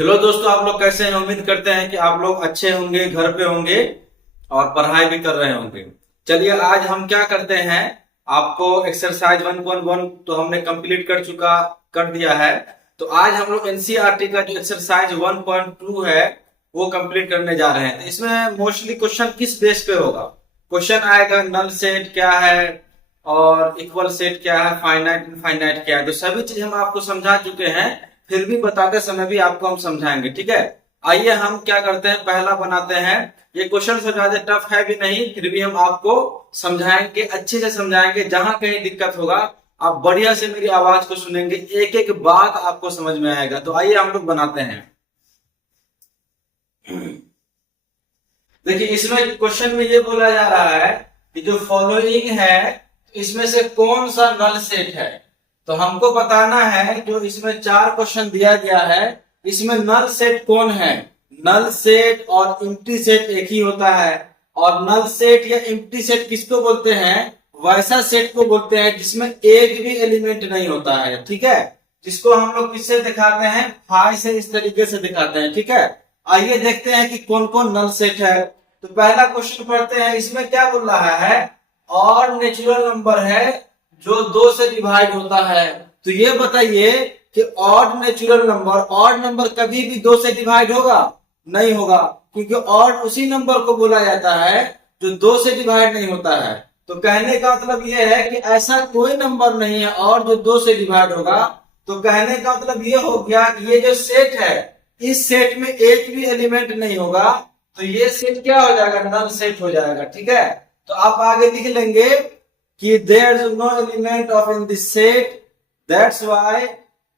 Hello दोस्तों, आप लोग कैसे हैं? उम्मीद करते हैं कि आप लोग अच्छे होंगे, घर पे होंगे और पढ़ाई भी कर रहे होंगे। चलिए आज हम क्या करते हैं, आपको एक्सरसाइज 1.1 तो हमने कंप्लीट कर दिया है। तो आज हम लोग एनसीईआरटी का जो एक्सरसाइज 1.2 है वो कंप्लीट करने जा रहे हैं। तो इसमें मोस्टली क्वेश्चन किस बेस पे होगा? क्वेश्चन आएगा नल सेट क्या है और इक्वल सेट क्या है, फाइनाइट इनफाइनाइट क्या है। तो सभी चीज हम आपको समझा चुके हैं, फिर भी बताते समय भी आपको हम समझाएंगे, ठीक है। आइए हम क्या करते हैं, पहला बनाते हैं। ये क्वेश्चन से ज्यादा टफ है भी नहीं, फिर भी हम आपको समझाएंगे, अच्छे से समझाएंगे। जहां कहीं दिक्कत होगा आप बढ़िया से मेरी आवाज को सुनेंगे, एक एक बात आपको समझ में आएगा। तो आइए हम लोग बनाते हैं। देखिए इसमें क्वेश्चन में ये बोला जा रहा है कि जो फॉलोइंग है इसमें से कौन सा नल सेट है। तो हमको बताना है, जो इसमें 4 क्वेश्चन दिया गया है इसमें नल सेट कौन है। नल सेट और एम्प्टी सेट एक ही होता है, और नल सेट या एम्प्टी सेट किसको बोलते हैं? वैसा सेट को बोलते हैं जिसमें एक भी एलिमेंट नहीं होता है, ठीक है। जिसको हम लोग किससे दिखाते हैं? फाई से, इस तरीके से दिखाते हैं, ठीक है। आइए देखते हैं कि कौन कौन नल सेट है। तो पहला क्वेश्चन पढ़ते हैं। इसमें क्या बोल रहा है? और नेचुरल नंबर है जो 2 से डिवाइड होता है। तो ये बताइए कि odd natural number, odd number कभी भी 2 से डिवाइड होगा? नहीं होगा, क्योंकि ऑड उसी नंबर को बोला जाता है जो 2 से डिवाइड नहीं होता है। तो कहने का मतलब ये है कि ऐसा कोई नंबर नहीं है और जो 2 से डिवाइड होगा। तो कहने का मतलब ये हो गया कि ये जो सेट है इस सेट में एक भी एलिमेंट नहीं होगा। तो ये सेट क्या हो जाएगा? नल सेट हो जाएगा, ठीक है। तो आप आगे लिख लेंगे कि there is no element of in this set, that's why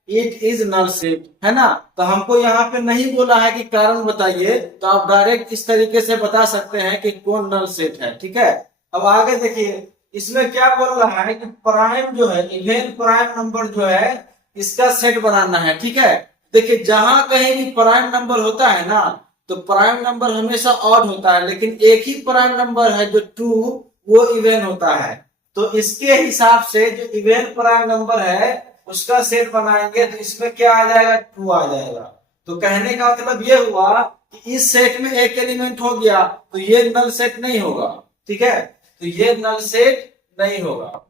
it is null set, है ना। तो हमको यहाँ पे नहीं बोला है कि कारण बताइए, तो आप डायरेक्ट इस तरीके से बता सकते हैं कि कौन नल सेट है, ठीक है। अब आगे देखिए, इसमें क्या बोल रहा है कि प्राइम जो है, इवेन प्राइम नंबर जो है इसका सेट बनाना है, ठीक है। देखिए जहां कहीं भी प्राइम नंबर होता है ना, तो प्राइम नंबर हमेशा ऑड होता है, लेकिन एक ही प्राइम नंबर है जो 2, वो इवेन होता है। तो इसके हिसाब से जो इवेन प्राइम नंबर है उसका सेट बनाएंगे, तो इसमें क्या आ जाएगा? 2 आ जाएगा। तो कहने का मतलब ये हुआ कि इस सेट में एक एलिमेंट हो गया तो ये नल सेट नहीं होगा, ठीक है। तो ये नल सेट नहीं होगा।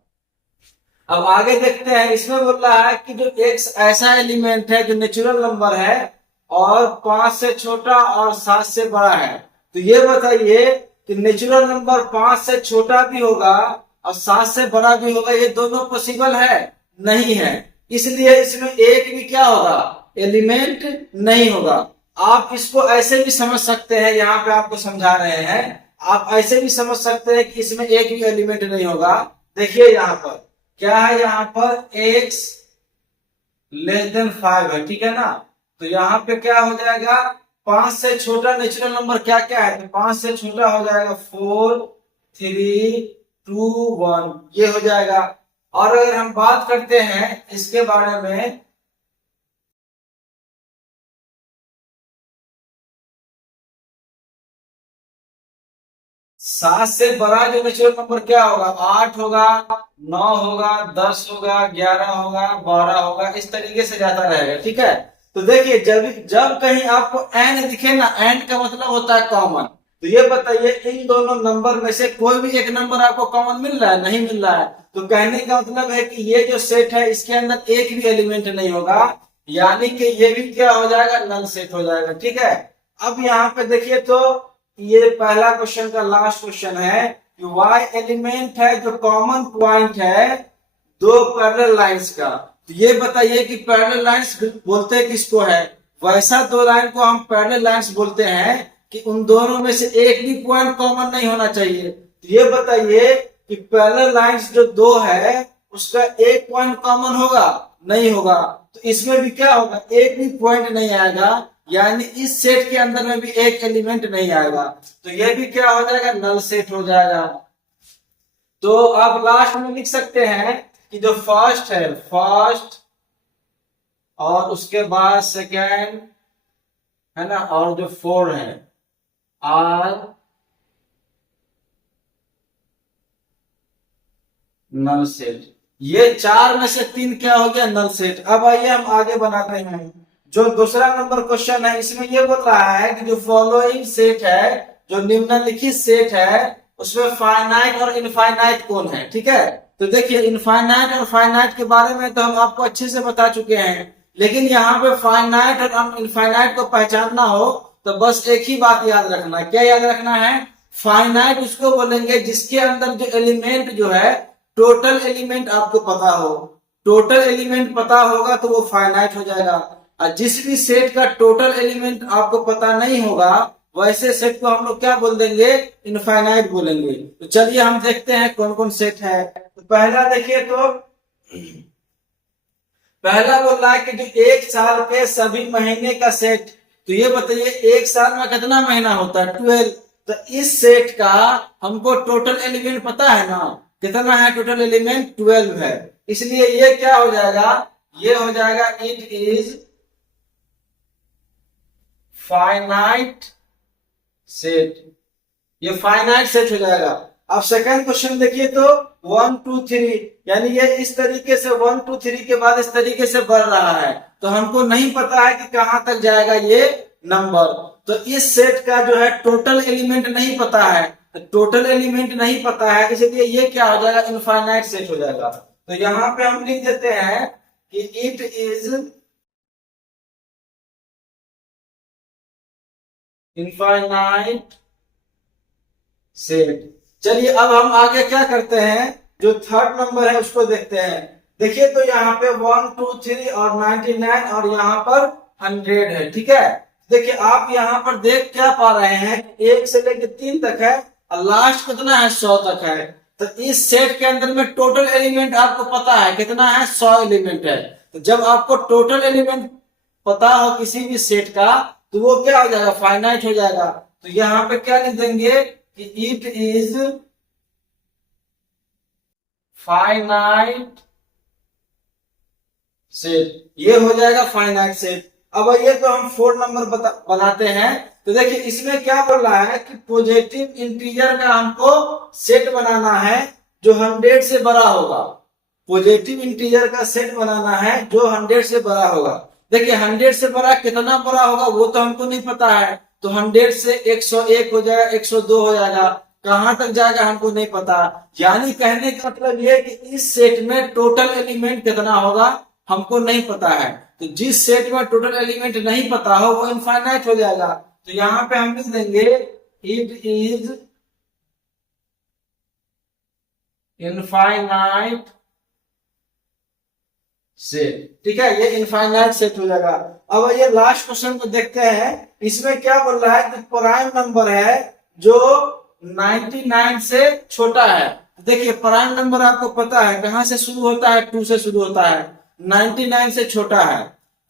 अब आगे देखते हैं। इसमें बोल रहा है कि जो एक ऐसा एलिमेंट है जो नेचुरल नंबर है और 5 से छोटा और 7 से बड़ा है। तो ये बताइए कि नेचुरल नंबर 5 से छोटा भी होगा और 7 से बड़ा भी होगा, ये दोनों पॉसिबल है? नहीं है। इसलिए इसमें एक भी क्या होगा? एलिमेंट नहीं होगा। आप इसको ऐसे भी समझ सकते हैं, यहाँ पे आपको समझा रहे हैं। आप ऐसे भी समझ सकते हैं कि इसमें एक भी एलिमेंट नहीं होगा। देखिए यहाँ पर क्या है, यहाँ पर x लेस देन 5 है, ठीक है ना। तो यहाँ पे क्या हो जाएगा? 5 से छोटा नेचुरल नंबर क्या क्या है? तो 5 से छोटा हो जाएगा 4, 3, 2, 1, ये हो जाएगा। और अगर हम बात करते हैं इसके बारे में, 7 से बड़ा जो नेचुरल नंबर क्या होगा? 8 होगा, 9 होगा, 10 होगा, 11 होगा, 12 होगा, इस तरीके से जाता रहेगा, ठीक है। तो देखिए जब जब कहीं आपको एन दिखे ना, एन का मतलब होता है कॉमन। तो ये बताइए इन दोनों नंबर में से कोई भी एक नंबर आपको कॉमन मिल रहा है? नहीं मिल रहा है। तो कहने का मतलब है कि ये जो सेट है इसके अंदर एक भी एलिमेंट नहीं होगा, यानी कि ये भी क्या हो जाएगा? नल सेट हो जाएगा, ठीक है। अब यहाँ पे देखिए, तो ये पहला क्वेश्चन का लास्ट क्वेश्चन है कि वाई एलिमेंट है जो कॉमन पॉइंट है 2 पैरेलल लाइंस का। तो ये बताइए कि पैरेलल लाइंस बोलते किसको है? वैसा 2 लाइन को हम पैरेलल लाइंस बोलते हैं कि उन दोनों में से एक भी पॉइंट कॉमन नहीं होना चाहिए। तो ये बताइए कि पैरेलल लाइंस जो 2 है उसका एक पॉइंट कॉमन होगा? नहीं होगा। तो इसमें भी क्या होगा? एक भी पॉइंट नहीं आएगा, यानी इस सेट के अंदर में भी एक एलिमेंट नहीं आएगा। तो ये भी क्या हो जाएगा? नल सेट हो जाएगा। तो आप लास्ट में लिख सकते हैं कि जो फर्स्ट है, फर्स्ट, और उसके बाद सेकेंड, है ना, और जो 4 है आर नल सेट। ये 4 में से 3 क्या हो गया? Null set. अब आइए हम आगे बनाते हैं। जो दूसरा नंबर क्वेश्चन है इसमें ये बोल रहा है कि जो फॉलोइंग सेट है, जो निम्नलिखित सेट है, उसमें फाइनाइट और इनफाइनाइट कौन है। ठीक है, तो देखिए इनफाइनाइट और फाइनाइट के बारे में तो हम आपको अच्छे से बता चुके हैं, लेकिन यहाँ पे फाइनाइट और इनफाइनाइट को पहचानना हो तो बस एक ही बात याद रखना है। क्या याद रखना है? फाइनाइट उसको बोलेंगे जिसके अंदर जो एलिमेंट जो है, टोटल एलिमेंट आपको पता हो। टोटल एलिमेंट पता होगा तो वो फाइनाइट हो जाएगा। और जिस भी सेट का टोटल एलिमेंट आपको पता नहीं होगा, वैसे सेट को हम लोग क्या बोल देंगे? इनफाइनाइट बोलेंगे। तो चलिए हम देखते हैं कौन कौन सेट है। तो पहला देखिए, तो पहला बोल रहा है कि जो एक साल के सभी महीने का सेट। तो ये बताइए एक साल में कितना महीना होता है? 12। तो इस सेट का हमको टोटल एलिमेंट पता है ना, कितना है टोटल एलिमेंट? 12 है। इसलिए ये क्या हो जाएगा? ये हो जाएगा इट इज फाइनाइट सेट। ये फाइनाइट सेट हो जाएगा। अब सेकंड क्वेश्चन देखिए, तो 1 2 3, यानी ये इस तरीके से 1 2 3 के बाद इस तरीके से बढ़ रहा है, तो हमको नहीं पता है कि कहां तक जाएगा ये नंबर। तो इस सेट का जो है टोटल एलिमेंट नहीं पता है, तो टोटल एलिमेंट नहीं पता है, इसलिए ये क्या हो जाएगा? इनफाइनाइट सेट हो जाएगा। तो यहां पे हम लिख देते हैं कि इट इज इनफाइनाइट सेट। चलिए अब हम आगे क्या करते हैं, जो थर्ड नंबर है उसको देखते हैं। देखिए तो यहाँ पे 1 2 3 और 99 और यहाँ पर 100 है। ठीक है, देखिए आप यहाँ पर देख क्या पा रहे हैं, 1 से लेकर 3 तक है और लास्ट कितना है? 100 तक है। तो इस सेट के अंदर में टोटल एलिमेंट आपको पता है कितना है? 100 एलिमेंट है। तो जब आपको टोटल एलिमेंट पता हो किसी भी सेट का, तो वो क्या हो जाएगा? फाइनाइट हो जाएगा। तो यहाँ पे क्या लिख देंगे कि इट इज फाइनाइट सेट। ये हो जाएगा फाइनाइट सेट। अब ये तो हम 4 नंबर बनाते हैं। तो देखिए इसमें क्या बोल रहा है कि पॉजिटिव इंटीजर का हमको सेट बनाना है जो 100 से बड़ा होगा। पॉजिटिव इंटीजर का सेट बनाना है जो 100 से बड़ा होगा। देखिए 100 से बड़ा कितना बड़ा होगा वो तो हमको नहीं पता है, तो 100 से 101 हो जाएगा, 102 हो जाएगा, कहां तक जाएगा हमको नहीं पता। यानी कहने का मतलब ये है कि इस सेट में टोटल एलिमेंट कितना होगा हमको नहीं पता है। तो जिस सेट में टोटल एलिमेंट नहीं पता हो वो इनफाइनाइट हो जाएगा। तो यहाँ पे हम लिख देंगे इट इज इनफाइनाइट सेट। ठीक है, ये इनफाइनाइट सेट हो जाएगा। अब ये लास्ट क्वेश्चन को देखते हैं। इसमें क्या बोल रहा है कि प्राइम नंबर है जो 99 से छोटा है। देखिए प्राइम नंबर आपको पता है कहां से शुरू होता है? 2 से शुरू होता है। 99 से छोटा है,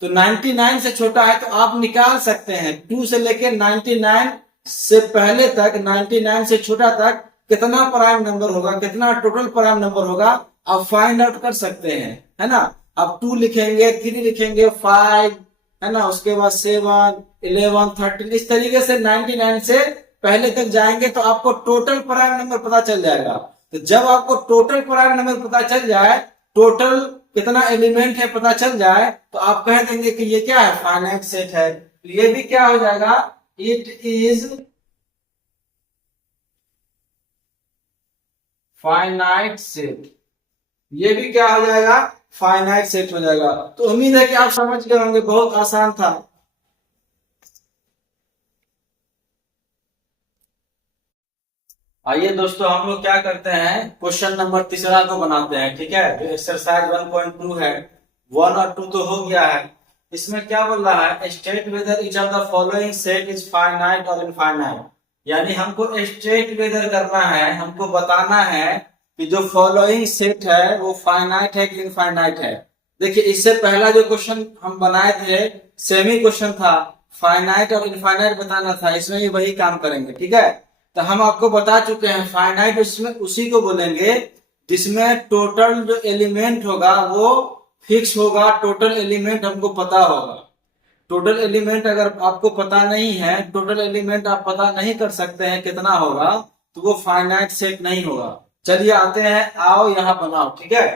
तो 99 से छोटा है तो आप निकाल सकते हैं 2 से लेके 99 से पहले तक, 99 से छोटा तक कितना प्राइम नंबर होगा, कितना टोटल प्राइम नंबर होगा, आप फाइंड आउट कर सकते हैं, है ना। अब 2 लिखेंगे, 3 लिखेंगे, 5, है ना, उसके बाद 7 11 13, इस तरीके से 99 से पहले तक जाएंगे तो आपको टोटल प्राइम नंबर पता चल जाएगा। तो जब आपको टोटल प्राइम नंबर पता चल जाए, टोटल कितना एलिमेंट है पता चल जाए, तो आप कह देंगे कि ये क्या है? फाइनाइट सेट है। तो ये भी क्या हो जाएगा? It is finite set. ये भी क्या हो जाएगा? फाइनाइट सेट हो जाएगा। तो उम्मीद है कि आप समझ गए होंगे, बहुत आसान था। आइए दोस्तों हम लोग क्या करते हैं, क्वेश्चन नंबर तीसरा को बनाते हैं। ठीक है, जो एक्सरसाइज 1.2 है, 1 और 2 तो हो गया है। इसमें क्या बोल रहा है? State whether each of the following set is finite और इनफाइनाइट। यानी हमको स्टेट वेदर करना है, हमको बताना है कि जो फॉलोइंग सेट है वो फाइनाइट है कि इनफाइनाइट है। देखिए इससे पहला जो क्वेश्चन हम बनाए थे सेम ही क्वेश्चन था, फाइनाइट और इनफाइनाइट बताना था, इसमें भी वही काम करेंगे। ठीक है, तो हम आपको बता चुके हैं फाइनाइट उसमें उसी को बोलेंगे जिसमें टोटल जो एलिमेंट होगा वो फिक्स होगा, टोटल एलिमेंट हमको पता होगा। टोटल एलिमेंट अगर आपको पता नहीं है, टोटल एलिमेंट आप पता नहीं कर सकते हैं कितना होगा, तो वो फाइनाइट सेट नहीं होगा। चलिए आते हैं, आओ यहाँ बनाओ। ठीक है,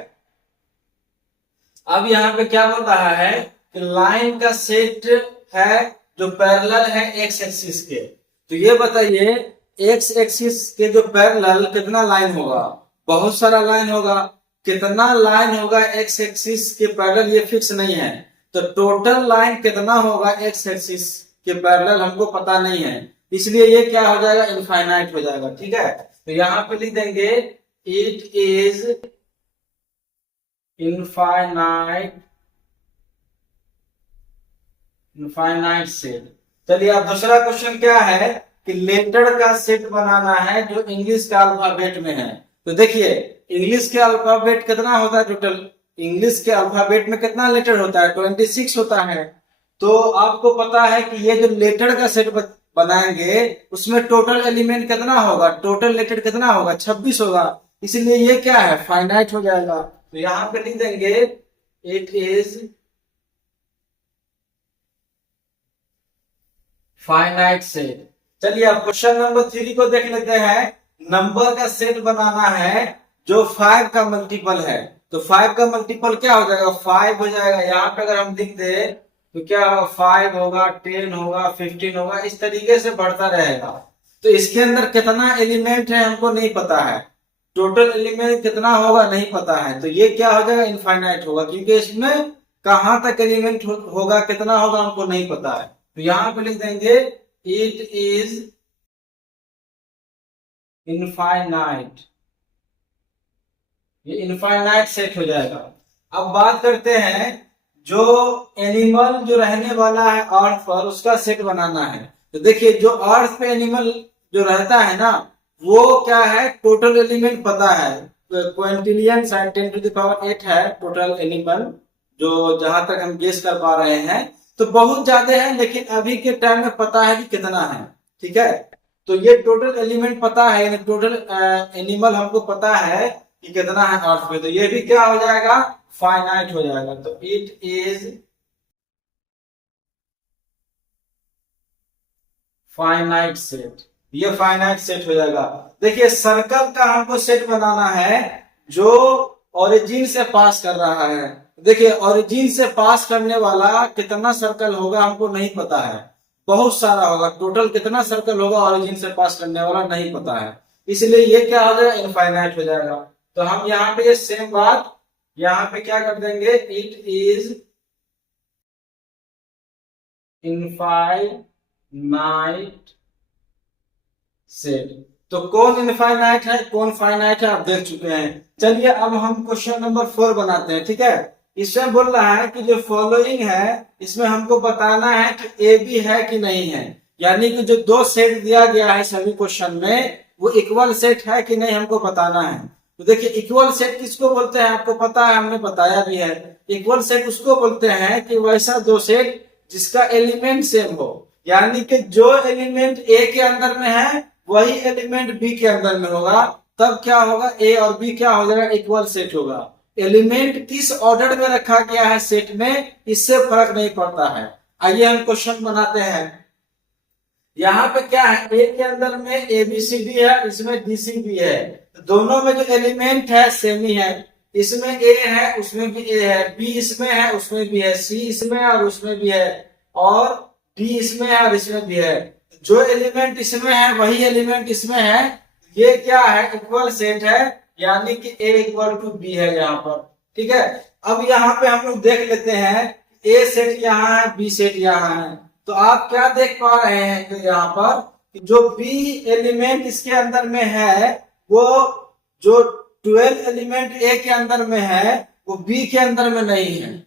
अब यहाँ पे क्या बोल रहा है लाइन का सेट है जो पैरेलल है एक्स एक्सिस के। तो ये बताइए एक्स एक्सिस के जो पैरेलल कितना लाइन होगा? बहुत सारा लाइन होगा। कितना लाइन होगा एक्स एक्सिस के पैरेलल ये फिक्स नहीं है। तो टोटल लाइन कितना होगा एक्स एक्सिस के पैरेलल हमको पता नहीं है, इसलिए ये क्या हो जाएगा? इनफाइनाइट हो जाएगा। ठीक है, तो यहां पे लिख देंगे इट इज इनफाइनाइट सेट। चलिए अब दूसरा क्वेश्चन क्या है कि लेटर का सेट बनाना है जो इंग्लिश का अल्फाबेट में है। तो देखिए इंग्लिश के अल्फाबेट कितना होता है टोटल? इंग्लिश के अल्फाबेट में कितना लेटर होता है? 26 होता है। तो आपको पता है कि ये जो लेटर का सेट बनाएंगे उसमें टोटल एलिमेंट कितना होगा? टोटल लेटर कितना होगा? 26 होगा। इसलिए ये क्या है? फाइनाइट हो जाएगा। तो यहां पे लिख देंगे इट इज फाइनाइट सेट। चलिए अब क्वेश्चन नंबर 3 को देख लेते हैं। नंबर का सेट बनाना है जो 5 का मल्टीपल है। तो 5 का मल्टीपल क्या हो जाएगा? 5 हो जाएगा। यहाँ पे अगर हम लिख दे तो क्या होगा? 5 होगा, 10 होगा, 15 होगा, इस तरीके से बढ़ता रहेगा। तो इसके अंदर कितना एलिमेंट है हमको नहीं पता है। टोटल एलिमेंट कितना होगा नहीं पता है। तो ये क्या हो जाएगा? इनफाइनाइट होगा, क्योंकि इसमें कहां तक एलिमेंट होगा, कितना होगा हमको नहीं पता है। तो यहां पे लिख देंगे इट इज इनफाइनाइट। ये इनफाइनाइट सेट हो जाएगा। अब बात करते हैं जो एनिमल जो रहने वाला है अर्थ पर उसका सेट बनाना है। तो देखिए जो अर्थ पे एनिमल जो रहता है ना वो क्या है? टोटल एलिमेंट पता है। क्विंटिलियन 10⁸ है टोटल एनिमल, जो जहां तक हम गेस कर पा रहे हैं। तो बहुत ज्यादा है, लेकिन अभी के टाइम में पता है कि कितना है। ठीक है, तो ये टोटल एलिमेंट पता है, यानी टोटल एनिमल हमको पता है कि कितना है अर्थ पे। तो ये भी क्या हो जाएगा? फाइनाइट हो जाएगा। तो इट इज फाइनाइट सेट। ये फाइनाइट सेट हो जाएगा। देखिए सर्कल का हमको सेट बनाना है जो ओरिजिन से पास कर रहा है। देखिए ओरिजिन से पास करने वाला कितना सर्कल होगा हमको नहीं पता है। बहुत सारा होगा। टोटल कितना सर्कल होगा ओरिजिन से पास करने वाला नहीं पता है, इसलिए ये क्या हो जाएगा? इनफाइनाइट हो जाएगा। तो हम यहाँ पे ये सेम बात यहाँ पे क्या कर देंगे? It is infinite set. तो कौन इनफाइनाइट है कौन फाइनाइट है आप देख चुके हैं। चलिए अब हम क्वेश्चन नंबर 4 बनाते हैं। ठीक है, इसमें बोल रहा है कि जो फॉलोइंग है इसमें हमको बताना है कि ए बी है कि नहीं है। यानी कि जो दो सेट दिया गया है सभी क्वेश्चन में वो इक्वल सेट है कि नहीं हमको बताना है। तो देखिए इक्वल सेट किसको बोलते हैं आपको पता है, हमने बताया भी है। इक्वल सेट उसको बोलते हैं कि वैसा दो सेट जिसका एलिमेंट सेम हो, यानी कि जो एलिमेंट ए के अंदर में है वही एलिमेंट बी के अंदर में होगा। तब क्या होगा? ए और बी क्या हो जाएगा? इक्वल सेट होगा। एलिमेंट किस ऑर्डर में रखा गया है सेट में इससे फर्क नहीं पड़ता है। आइए हम क्वेश्चन बनाते हैं। यहाँ पे क्या है? ए के अंदर में ए बी सी डी है, इसमें डी सी बी है। दोनों में जो एलिमेंट है सेम ही है। इसमें ए है उसमें भी ए है, बी इसमें है उसमें भी है, सी इसमें है और उसमें भी है, और डी इसमें है और इसमें भी है। जो एलिमेंट इसमें है वही एलिमेंट इसमें है। ये क्या है? इक्वल सेट है, यानी कि ए इक्वल टू बी है यहाँ पर। ठीक है, अब यहाँ पे हम लोग देख लेते हैं ए सेट यहाँ है बी सेट यहाँ है। तो आप क्या देख पा रहे हैं कि यहाँ पर जो बी एलिमेंट इसके अंदर में है वो जो 12 एलिमेंट ए के अंदर में है वो बी के अंदर में नहीं है।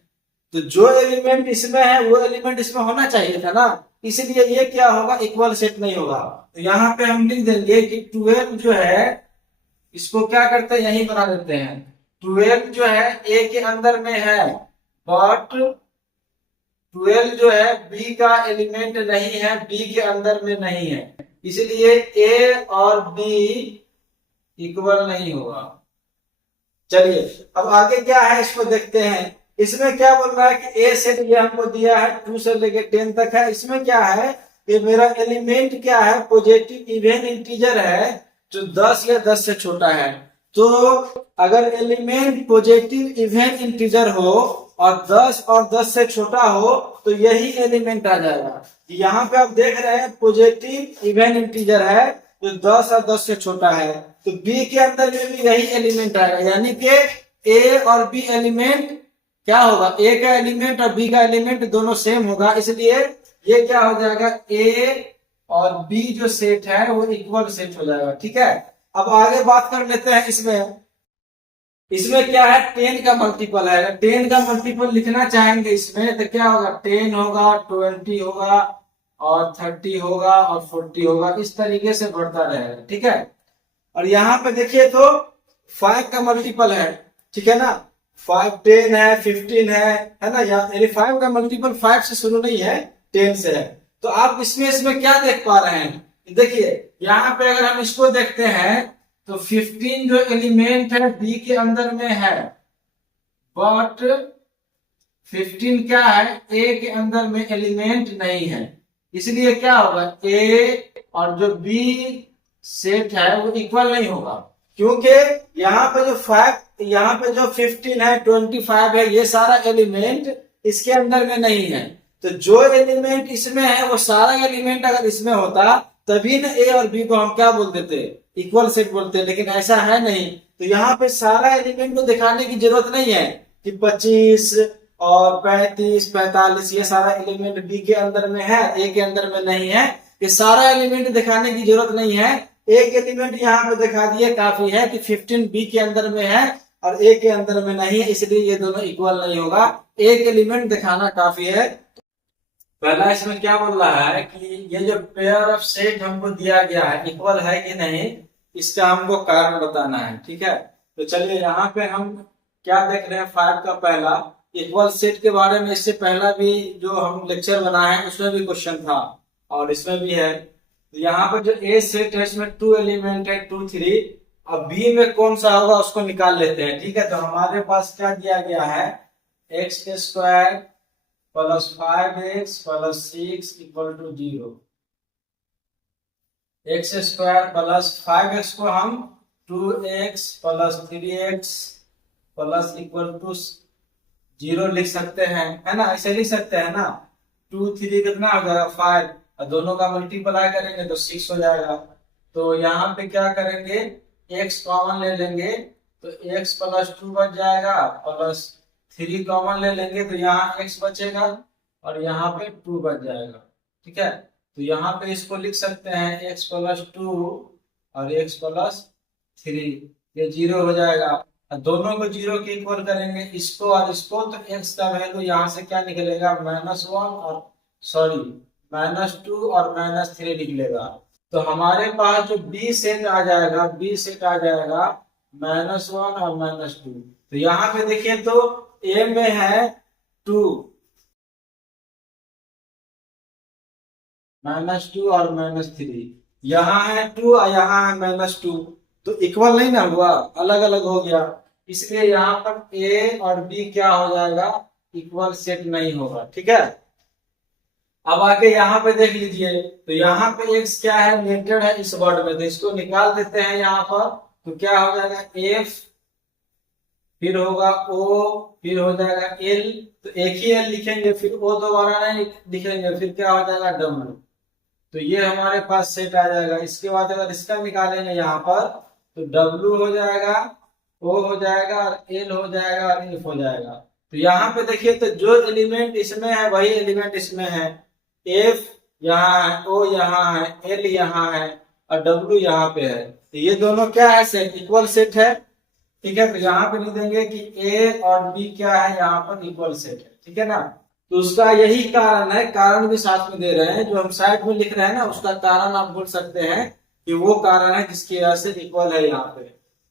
तो जो एलिमेंट इसमें है वो एलिमेंट इसमें होना चाहिए था ना, इसलिए ये क्या होगा? इक्वल सेट नहीं होगा। तो यहाँ पे हम लिख देंगे कि 12 जो है इसको क्या करते हैं? यही बना देते हैं। 12 जो है ए के अंदर में है, बट 12 जो है बी का एलिमेंट नहीं है, बी के अंदर में नहीं है, इसलिए ए और बी इक्वल नहीं होगा। चलिए अब आगे क्या है इसको देखते हैं। इसमें क्या बोल रहा है कि ए सेट ये हमको दिया है 2 से लेके 10 तक है। इसमें क्या है कि मेरा एलिमेंट क्या है? पॉजिटिव इवन इंटीजर है जो 10 या 10 से छोटा है। तो अगर एलिमेंट पॉजिटिव इवन इंटीजर हो और 10 और 10 से छोटा हो तो यही एलिमेंट आ जाएगा। यहाँ पे आप देख रहे हैं पॉजिटिव इवन इंटीजर है जो 10 और 10 से छोटा है, तो बी के अंदर में भी यही एलिमेंट आएगा, यानी कि ए और बी एलिमेंट क्या होगा, ए का एलिमेंट और बी का एलिमेंट दोनों सेम होगा, इसलिए ये क्या हो जाएगा, ए और बी जो सेट है वो इक्वल सेट हो जाएगा। ठीक है, अब आगे बात कर लेते हैं। इसमें क्या है, 10 का मल्टीपल है। 10 का मल्टीपल लिखना चाहेंगे इसमें तो क्या होगा, 10 होगा, 20 होगा और 30 होगा और 40 होगा, इस तरीके से बढ़ता रहेगा। ठीक है, और यहाँ पे देखिए तो 5 का मल्टीपल है, ठीक है ना, 5 10 है, 15 है ना, यानी 5 का मल्टीपल 5 से शुरू नहीं है, 10 से है। तो आप इसमें क्या देख पा रहे हैं, देखिए यहाँ पे अगर हम इसको देखते हैं तो 15 जो एलिमेंट है बी के अंदर में है, बट 15 क्या है, ए के अंदर में एलिमेंट नहीं है, इसलिए क्या होगा, ए और जो बी सेट है वो इक्वल नहीं होगा, क्योंकि यहाँ पे जो 15 है, 25 है, ये सारा एलिमेंट इसके अंदर में नहीं है। तो जो एलिमेंट इसमें है वो सारा एलिमेंट अगर इसमें होता तभी ना ए और बी को हम क्या बोल देते, इक्वल सेट बोलते, लेकिन ऐसा है नहीं। तो यहाँ पे सारा एलिमेंट को दिखाने की जरूरत नहीं है कि 25 और 35 45 ये सारा एलिमेंट बी के अंदर में है, ए के अंदर में नहीं है, ये सारा एलिमेंट दिखाने की जरूरत नहीं है। एक एलिमेंट यहाँ पे दिखा दिया काफी है कि 15 बी के अंदर में है और ए के अंदर में नहीं है, इसलिए ये दोनों इक्वल नहीं होगा, एक एलिमेंट दिखाना काफी है। पहला इसमें क्या बोल रहा है कि ये जो पेयर ऑफ सेट हमको दिया गया है इक्वल है कि नहीं, इसका हमको कारण बताना है। ठीक है, तो चलिए यहाँ पे हम क्या देख रहे हैं, 5 का पहला इक्वल सेट के बारे में इससे पहला भी जो हम लेक्चर बनाए हैं उसमें भी क्वेश्चन था और इसमें भी है। तो यहाँ पे जो ए सेट है इसमें 2 एलिमेंट है, 2 3, अब बी में कौन सा होगा उसको निकाल लेते हैं। ठीक है, तो हमारे पास क्या दिया गया है, X square plus 5x plus 6 equal to 0। X square plus 5x को हम 2x plus 3x plus equal to 0 लिख सकते हैं, है ना, ऐसे लिख सकते हैं ना। 2 3 कितना हो जाएगा 5, और दोनों का मल्टीप्लाई करेंगे तो 6 हो जाएगा। तो यहाँ पे क्या करेंगे, x कॉमन ले लेंगे तो x प्लस 2 बच जाएगा, प्लस 3 कॉमन ले लेंगे तो यहाँ x बचेगा और यहाँ पे 2 बच जाएगा। ठीक है, तो यहाँ पे इसको लिख सकते हैं x प्लस 2 और x प्लस 3, ये 0 हो जाएगा। दोनों को 0 के इक्वल करेंगे, इसको और इसको, तो x का वैल्यू यहाँ से क्या निकलेगा, -2 और -3 निकलेगा। तो हमारे पास जो b सेट आ जाएगा, -1 और -2। तो यहाँ पे देखिए तो a में है 2, -2 और -3, यहाँ है 2 और यहाँ है -2, तो इक्वल नहीं ना हुआ, अलग अलग हो गया, इसलिए यहाँ पर a और b क्या हो जाएगा, इक्वल सेट नहीं होगा। ठीक है, अब आके यहाँ पे देख लीजिए, तो यहाँ पे x क्या है, नेटेड है इस वर्ड में, तो इसको निकाल देते हैं यहाँ पर, तो क्या हो जाएगा f, फिर होगा o, फिर हो जाएगा l, तो एक ही l लिखेंगे, फिर o दोबारा नहीं लिखेंगे, फिर क्या हो जाएगा w। तो ये हमारे पास सेट आ जाएगा। इसके बाद अगर इसका निकालेंगे यहाँ पर तो w हो जाएगा, o हो जाएगा और l हो जाएगा और f हो जाएगा। तो यहाँ पे देखिए तो जो एलिमेंट इसमें है वही एलिमेंट इसमें है, f यहाँ है, o यहाँ है, l यहाँ है और w यहाँ पे है, तो ये दोनों क्या है, सेट, इक्वल सेट है। ठीक है, तो यहाँ पे लिख देंगे कि a और b क्या है, यहाँ पर इक्वल सेट है। ठीक है ना, तो उसका यही कारण है, कारण भी साथ में दे रहे हैं, जो हम साइड में लिख रहे हैं ना उसका कारण आप बोल सकते हैं कि वो कारण है जिसकी वजह से इक्वल है यहाँ पे।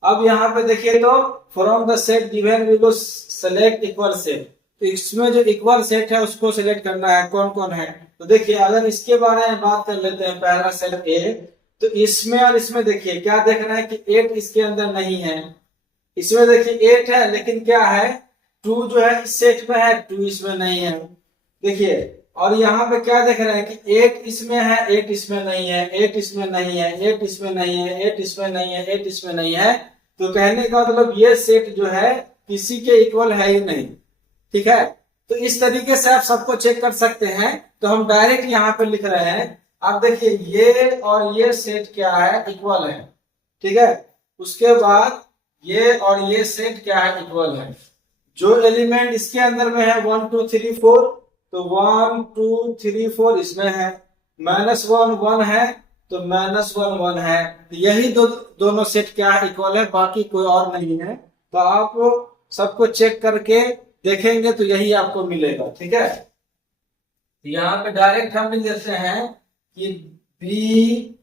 अब यहाँ पे देखिए तो from the set given we will select equal set, तो इसमें जो इक्वल सेट है उसको सिलेक्ट करना है, कौन कौन है। तो देखिए अगर इसके बारे में बात कर लेते हैं, पहला सेट A, तो इसमें और इसमें देखिए क्या देख रहे हैं कि 8 इसके अंदर नहीं है, इसमें देखिए 8 है लेकिन क्या है, 2 जो है इस सेट में है, 2 इसमें नहीं है। देखिए और यहाँ पे क्या देख रहे हैं कि 8 इसमें है, 8 इसमें नहीं है, 8 इसमें नहीं है, 8 इसमें नहीं है, 8 इसमें नहीं है, 8 इसमें नहीं है। तो कहने का मतलब ये सेट जो है किसी के इक्वल है ही नहीं, ठीक है। तो इस तरीके से आप सबको चेक कर सकते हैं। तो हम डायरेक्ट यहाँ पे लिख रहे हैं। आप देखिए ये और ये सेट क्या है, इक्वल है, ठीक है। उसके बाद ये और ये सेट क्या है, इक्वल है। जो एलिमेंट इसके अंदर में है 1 2 3 4, तो 1 2 3 4 इसमें है। -1 1 है, तो -1 1 है। यही दोनों सेट क्या है, इक्वल है, बाकी कोई और नहीं है। तो आप सबको चेक करके देखेंगे तो यही आपको मिलेगा, ठीक है। यहाँ पे डायरेक्ट हम लिख देते हैं कि बी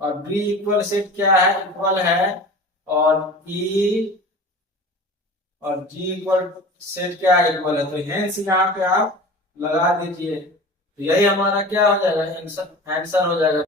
और बी इक्वल सेट क्या है, इक्वल है। और ई और जी इक्वल सेट क्या है, इक्वल है। तो हेंस यहाँ पे आप लगा दीजिए, तो यही हमारा क्या हो जाएगा, आंसर हो जाएगा।